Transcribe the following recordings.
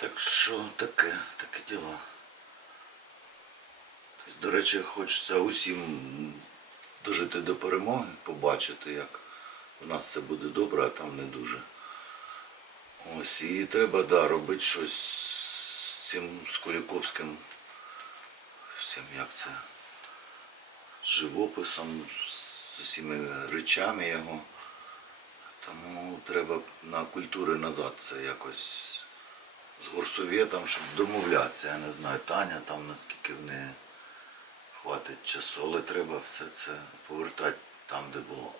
Так що таке, таке діло. Тобто, До речі, хочеться усім дожити до перемоги, побачити, як у нас все буде добре, а там не дуже. Ось, і треба, да, робити щось з цим з всім як це, живописом, з усіма речами його. Тому треба на культури назад це якось з горсовєтом, щоб домовлятися. Я не знаю, Таня там наскільки в неї хватить часу, але треба все це повертати там, де було.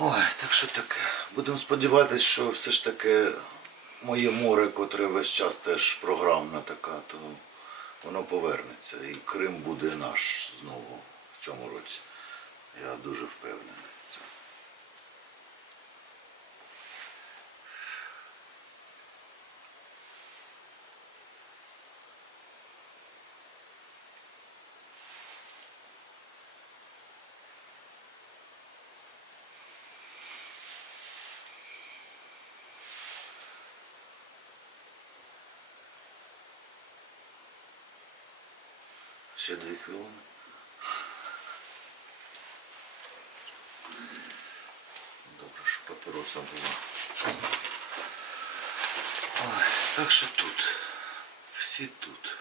Ой, так що таке. Будемо сподіватися, що все ж таки моє море, котре весь час теж програмна така, то воно повернеться. І Крим буде наш знову в цьому році. Я дуже впевнений. Ще дві хвилини. Добре, що папіроса була. Ой, так що тут. Всі тут.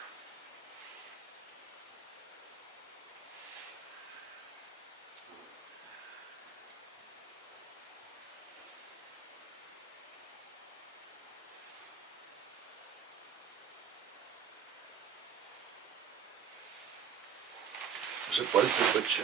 Вже пальці пече.